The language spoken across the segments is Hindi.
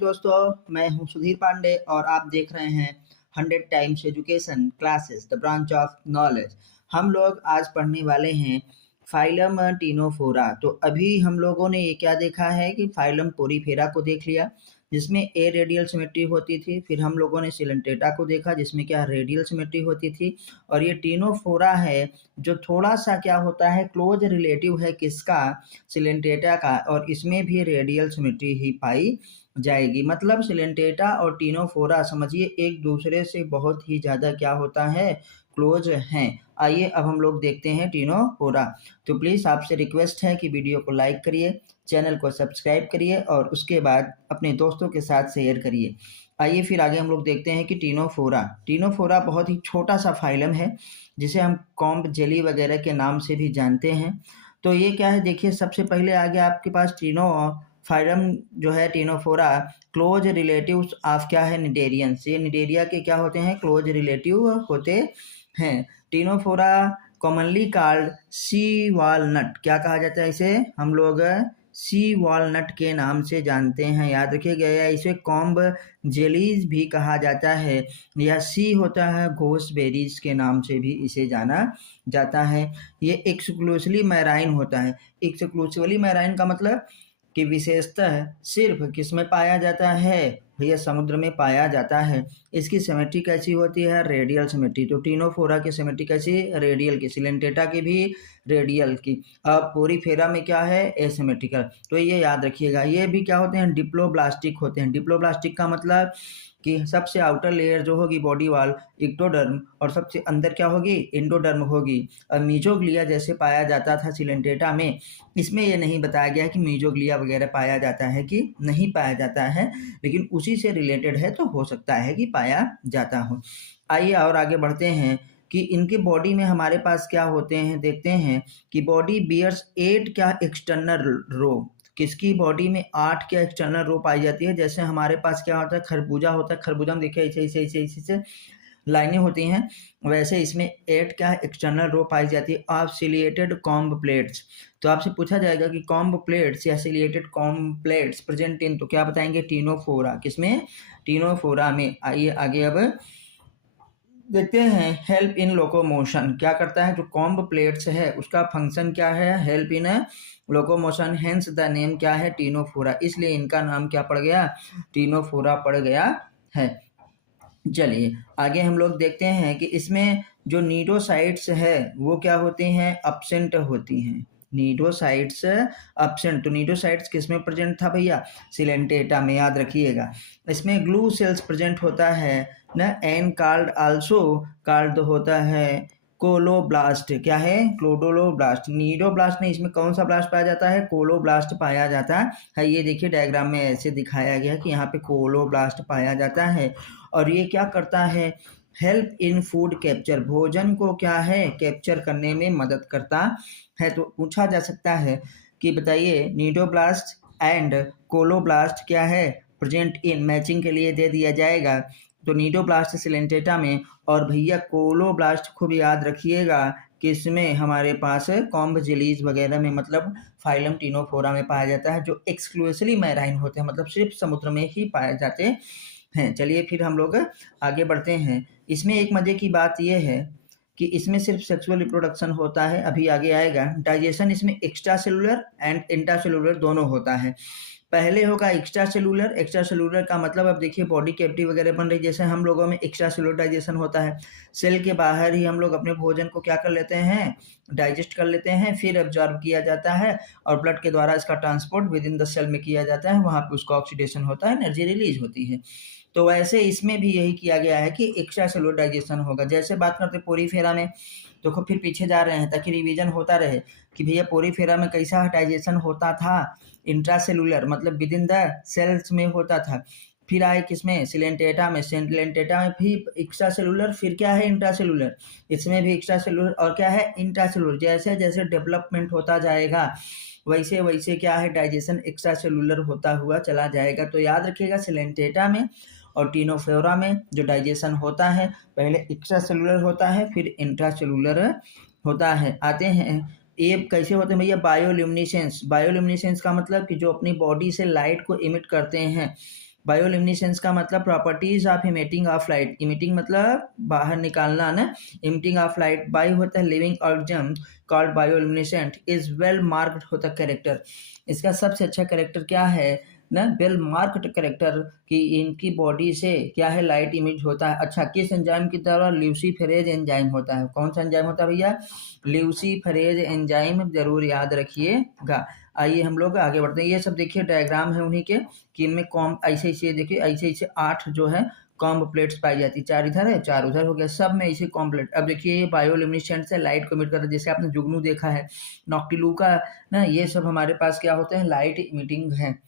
दोस्तों, मैं हूं सुधीर पांडे और आप देख रहे हैं 100 times education classes the branch of knowledge. हम लोग आज पढ़ने वाले हैं फाइलम टीनोफोरा। तो अभी हम लोगों ने ये क्या देखा है कि फाइलम पोरीफेरा को देख लिया, जिसमें ए रेडियल सिमेट्री होती थी। फिर हम लोगों ने सिलेंटेटा को देखा, जिसमें क्या रेडियल सिमेट्री होती थी। और ये टीनोफोरा है जो थोड़ा सा क्या होता है, क्लोज रिलेटिव है किसका, सिलेंटेटा का, और इसमें भी रेडियल सिमेट्री ही पाई जाएगी। मतलब सिलेंटेटा और टीनोफोरा समझिए एक दूसरे से बहुत ही ज़्यादा क्या होता है, क्लोज हैं। आइए अब हम लोग देखते हैं टीनोफोरा। तो प्लीज़ आपसे रिक्वेस्ट है कि वीडियो को लाइक करिए, चैनल को सब्सक्राइब करिए और उसके बाद अपने दोस्तों के साथ शेयर करिए। आइए फिर आगे हम लोग देखते हैं कि टीनोफोरा बहुत ही छोटा सा फाइलम है, जिसे हम कॉम्ब जेली वगैरह के नाम से भी जानते हैं। तो ये क्या है, देखिए सबसे पहले आ गया आपके पास फाइलम जो है टीनोफोरा, क्लोज रिलेटिव्स ऑफ क्या है, निडेरियंस। ये निडेरिया के क्या होते हैं, क्लोज रिलेटिव होते हैं। टीनोफोरा कॉमनली कॉल्ड सी वॉलनट, क्या कहा जाता है इसे, हम लोग सी वॉलनट के नाम से जानते हैं, याद रखिएगा। या इसे कॉम्ब जेलीज भी कहा जाता है, या सी होता है घोसबेरीज के नाम से भी इसे जाना जाता है। ये एक्सक्लूसिवली मैराइन होता है। एक्सक्लूसिवली मैराइन का मतलब कि विशेषतः सिर्फ किसमें पाया जाता है, भैया समुद्र में पाया जाता है। इसकी सिमेट्री कैसी होती है, रेडियल सिमेट्री। तो टीनोफोरा की सिमेट्री कैसी, रेडियल की। सिलेंटेटा की भी रेडियल की। अब पोरीफेरा में क्या है, एसिमेट्रिकल। तो ये याद रखिएगा। ये भी क्या होते हैं, डिप्लोब्लास्टिक होते हैं। डिप्लोब्लास्टिक का मतलब कि सबसे आउटर लेयर जो होगी बॉडी वॉल, इक्टोडर्म, और सबसे अंदर क्या होगी, एंडोडर्म होगी। और मीजोग्लिया जैसे पाया जाता था सिलेंटेटा में, इसमें ये नहीं बताया गया है कि मीजोग्लिया वगैरह पाया जाता है कि नहीं पाया जाता है, लेकिन उसी से रिलेटेड है तो हो सकता है कि पाया जाता हो। आइए और आगे बढ़ते हैं कि इनके बॉडी में हमारे पास क्या होते हैं, देखते हैं कि बॉडी बियर्स 8 क्या एक्सटर्नल रो। किसकी बॉडी में 8 क्या एक्सटर्नल रो पाई जाती है। जैसे हमारे पास क्या होता है, खरबूजा होता है, खरबूजा में देखिए ऐसे ऐसे ऐसे ऐसे लाइनें होती हैं, वैसे इसमें 8 क्या एक्सटर्नल रो पाई जाती है ऑफ सिलिएटेड कॉम्ब प्लेट्स। तो आपसे पूछा जाएगा कि कॉम्ब प्लेट्स या ciliated comb plates present in, तो क्या बताएंगे, टीनोफोरा। किसमें, टीनोफोरा में। आइए आगे अब देखते हैं हेल्प इन लोकोमोशन क्या करता है। जो कॉम्ब प्लेट्स है उसका फंक्शन क्या है, help in locomotion, hence the name क्या है, टीनोफोरा। इसलिए इनका नाम क्या पड़ गया, टीनोफोरा पड़ गया है। चलिए आगे हम लोग देखते हैं कि इसमें जो नीडोसाइट्स है वो क्या होते हैं, अपसेंट होती हैं। Cnidocytes absent. तो नीडोसाइट्स किस में प्रेजेंट था भैया, सिलेंटेटा में, याद रखिएगा। इसमें ग्लू सेल्स प्रेजेंट होता है ना, एन कार्ड आल्सो कार्ड होता है कोलोब्लास्ट। क्या है, क्लोडोलोब्लास्ट। नीडोब्लास्ट में इसमें कौन सा ब्लास्ट पाया जाता है, कोलोब्लास्ट पाया जाता है। ये देखिए डायग्राम में ऐसे दिखाया गया है कि यहाँ पे कोलोब्लास्ट पाया जाता है। और ये क्या करता है, हेल्प इन फूड कैप्चर, भोजन को क्या है, कैप्चर करने में मदद करता है। तो पूछा जा सकता है कि बताइए नीडोब्लास्ट एंड कोलोब्लास्ट क्या है, प्रेजेंट इन, मैचिंग के लिए दे दिया जाएगा। तो नीडोब्लास्ट सिलेंटेटा में, और भैया कोलोब्लास्ट खूब याद रखिएगा कि इसमें हमारे पास कॉम्ब जेलीज वगैरह में, मतलब फाइलम टीनोफोरा में पाया जाता है, जो एक्सक्लूसिवली मैराइन होते हैं, मतलब सिर्फ समुद्र में ही पाए जाते हैं। चलिए फिर हम लोग आगे बढ़ते हैं। इसमें एक मजे की बात यह है कि इसमें सिर्फ सेक्सुअल रिप्रोडक्शन होता है, अभी आगे आएगा। डाइजेशन इसमें extra cellular and intra cellular दोनों होता है। पहले होगा एक्स्ट्रा सेलुलर। एक्स्ट्रा सेलुलर का मतलब अब देखिए बॉडी कैविटी वगैरह बन रही, जैसे हम लोगों में एक्स्ट्रा सेलुलर डाइजेशन होता है, सेल के बाहर ही हम लोग अपने भोजन को क्या कर लेते हैं, डाइजेस्ट कर लेते हैं, फिर एब्जॉर्ब किया जाता है और ब्लड के द्वारा इसका transport within the cell में किया जाता है, वहाँ पे उसका ऑक्सीडेशन होता है, एनर्जी रिलीज होती है। तो वैसे इसमें भी यही किया गया है कि एक्स्ट्रा सेलुलर डाइजेशन होगा। जैसे बात करते पोरीफेरा में, देखो फिर पीछे जा रहे हैं ताकि रिवीजन होता रहे कि भैया पोरीफेरा में कैसा डाइजेशन होता था, इंट्रासेलुलर मतलब विद इन द सेल्स में होता था। फिर आए किसमें, सिलेंटेटा में। सिलेंटेटा में भी एक्स्ट्रा सेलुलर, फिर क्या है इंट्रासेलुलर, इसमें भी एक्स्ट्रा सेलुलर और क्या है इंट्रासेलुलर। जैसे जैसे डेवलपमेंट होता जाएगा वैसे वैसे क्या है, डाइजेशन एक्स्ट्रा सेलुलर होता हुआ चला जाएगा। तो याद रखिएगा सिलेंटेटा में और टीनोफोरा में जो डाइजेशन होता है पहले एक्स्ट्रा सेलुलर होता है, फिर इंट्रासेलुलर होता है। आते हैं ये कैसे होते हैं भैया, बायोल्यूमिनेसेंस। बायोल्यूमिनेसेंस का मतलब कि जो अपनी बॉडी से लाइट को इमिट करते हैं, बायोल्यूमिनेसेंस का मतलब properties of emitting of light, emitting मतलब बाहर निकालना ना, इमिटिंग ऑफ लाइट, बायो होता है living organism called bioluminescent, is well marked होता कैरेक्टर। इसका सबसे अच्छा कैरेक्टर क्या है ना, वेल मार्क्ड कैरेक्टर, कि इनकी बॉडी से क्या है लाइट इमिट होता है। अच्छा, किस एंजाइम की तरह, ल्यूसीफेरेज एंजाइम होता है। कौन सा एंजाइम होता है भैया, ल्यूसीफेरेज एंजाइम, जरूर याद रखिएगा। आइए हम लोग आगे बढ़ते हैं। ये सब देखिए डायग्राम है उन्हीं के, कि इनमें कॉम ऐसे ऐसे देखिए ऐसे ऐसे 8 जो है कॉम्ब प्लेट्स पाई जाती है, 4 इधर है 4 उधर हो गया, सब में ऐसे कॉम्प्लेट। अब देखिए ये बायोल्यूमिनेसेंट से लाइट को इमिट करता है, जैसे आपने जुगनू देखा है, नॉक्टिलूका ना, ये सब हमारे पास क्या होते हैं, लाइट इमिटिंग है।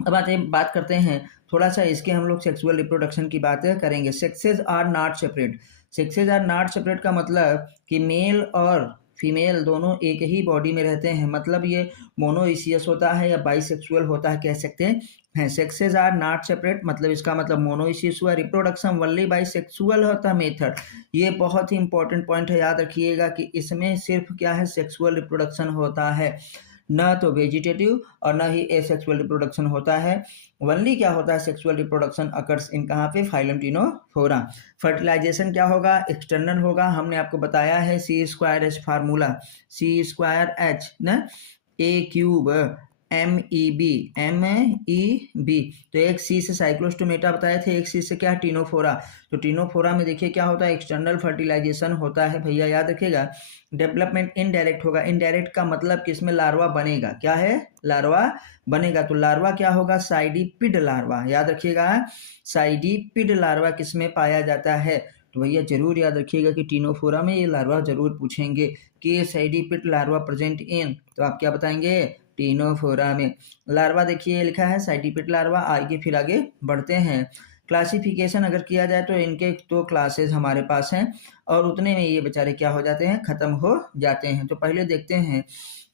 अब बात करते हैं थोड़ा सा इसके, हम लोग सेक्सुअल रिप्रोडक्शन की बात करेंगे। Sexes are not separate, sexes are not separate का मतलब कि मेल और फीमेल दोनों एक ही बॉडी में रहते हैं, मतलब ये मोनोइसियस होता है या बाइसेक्सुअल होता है, कह सकते हैं। सेक्सेस आर नॉट सेपरेट मतलब इसका मतलब मोनोइसियस हुआ, रिप्रोडक्शन ओनली बाइसेक्सुअल होता है मेथड। ये बहुत ही इंपॉर्टेंट पॉइंट है, याद रखिएगा कि इसमें सिर्फ क्या है, सेक्सुअल रिप्रोडक्शन होता है, न तो वेजिटेटिव और न ही एसेक्सुअल रिप्रोडक्शन होता है। ओनली क्या होता है, सेक्सुअल रिप्रोडक्शन अकर्स इन कहाँ पे, फाइलम टिनोफोरा। फर्टिलाइजेशन क्या होगा, एक्सटर्नल होगा, हमने आपको बताया है C² फार्मूला, C² ना, A³ MEB, तो एक सी से साइक्लोस्टोमेटा बताए थे, एक सी से क्या, टिनोफोरा। तो टिनोफोरा में देखिए क्या होता है, एक्सटर्नल फर्टिलाइजेशन होता है भैया, याद रखिएगा। डेवलपमेंट इनडायरेक्ट होगा, इनडायरेक्ट का मतलब कि इसमें लार्वा बनेगा, क्या है, लार्वा बनेगा। तो लार्वा क्या होगा, साइडिपिड लार्वा, याद रखिएगा, साइडिपिड लार्वा किसमें पाया जाता है। तो भैया जरूर याद रखिएगा कि टिनोफोरा में ये लार्वा जरूर पूछेंगे कि साइडिपिड लार्वा प्रेजेंट इन, तो आप क्या बताएंगे, टिनोफोरा में। लार्वा देखिए लिखा है साइडिपिड लार्वा। आगे फिर आगे बढ़ते हैं। क्लासिफिकेशन अगर किया जाए तो इनके 2 क्लासेस हमारे पास हैं, और उतने में ये बेचारे क्या हो जाते हैं, खत्म हो जाते हैं। तो पहले देखते हैं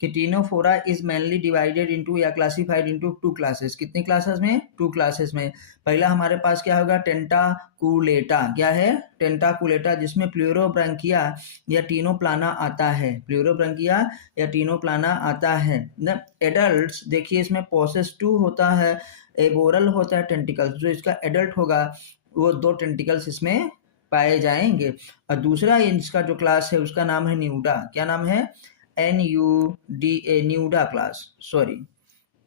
कि Ctenophora is mainly divided into या क्लासिफाइड इनटू 2 क्लासेस। कितनी क्लासेस में, 2 क्लासेस में। पहला हमारे पास क्या होगा, टेंटाकुलेटा, क्या है, टेंटाकुलेटा, जिसमें प्लूरोब्रैंकिया या टिनोप्लाना आता है, प्लूरोब्रैंकिया या टिनोप्लाना आता है ना। एडल्ट्स देखिए इसमें पोसेस 2 होता है, एबोरल होता है टेंटिकल्स, जो इसका एडल्ट होगा वो 2 टेंटिकल्स इसमें पाए जाएंगे। और दूसरा इसका जो क्लास है उसका नाम है न्यूडा, क्या नाम है, NUDA, न्यूडा क्लास, सॉरी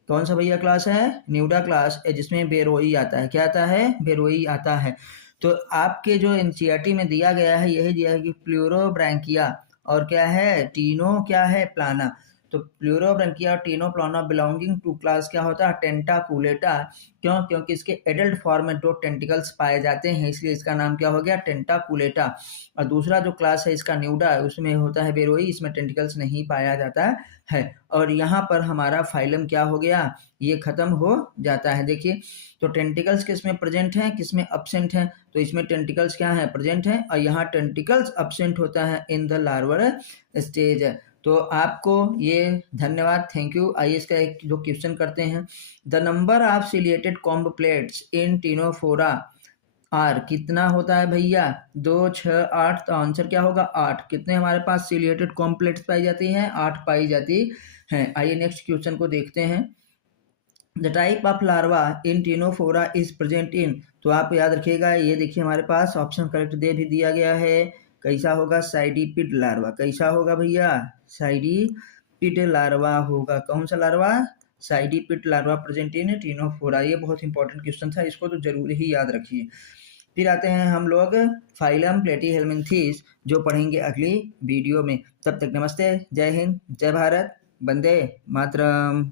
कौन सा भैया क्लास है, न्यूडा क्लास, जिसमें बेरोई आता है, क्या आता है, बेरोई आता है। तो आपके जो एनसीईआरटी में दिया गया है यही दिया है कि प्लूरोब्रैंकिया और क्या है, टीनो क्या है, प्लाना। तो प्लूरोब्रैंकिया और टीनोप्लाना बिलोंगिंग टू क्लास क्या होता है, टेंटाकुलेटा। क्यों, क्योंकि इसके एडल्ट फॉर्म में 2 टेंटिकल्स पाए जाते हैं, इसलिए इसका नाम क्या हो गया, टेंटाकुलेटा। और दूसरा जो क्लास है इसका न्यूडा, उसमें होता है बेरोई, इसमें टेंटिकल्स नहीं पाया जाता है। और यहाँ पर हमारा फाइलम क्या हो गया, ये खत्म हो जाता है। देखिए तो टेंटिकल्स किस में प्रेजेंट हैं, किस में अब्सेंट हैं, तो इसमें टेंटिकल्स क्या है, प्रेजेंट हैं, और यहाँ टेंटिकल्स अब्सेंट होता है इन द लार्वर स्टेज। तो आपको ये धन्यवाद, थैंक यू। आइए इसका एक जो क्वेश्चन करते हैं, the number of ciliated comb plates in ctenophora are, कितना होता है भैया, 2 6 8, तो आंसर क्या होगा 8। कितने हमारे पास सिलिएटेड कॉम्ब प्लेट्स पाई जाती हैं, 8 पाई जाती हैं। आइए नेक्स्ट क्वेश्चन को देखते हैं। The type of larva in Ctenophora is present in, तो आप याद रखिएगा, ये देखिए हमारे पास ऑप्शन करेक्ट दे भी दिया गया है, कैसा होगा, साइडिपिड लार्वा, कैसा होगा भैया, साइडिपिड लार्वा होगा। कौन सा larva, cydippid larva present in Ctenophora. ये बहुत इंपॉर्टेंट क्वेश्चन था, इसको तो जरूर ही याद रखिए। फिर आते हैं हम लोग फाइलम प्लेटीहेल्मिन्थेस, जो पढ़ेंगे अगली वीडियो में। तब तक नमस्ते, जय हिंद, जय भारत, वंदे मातरम।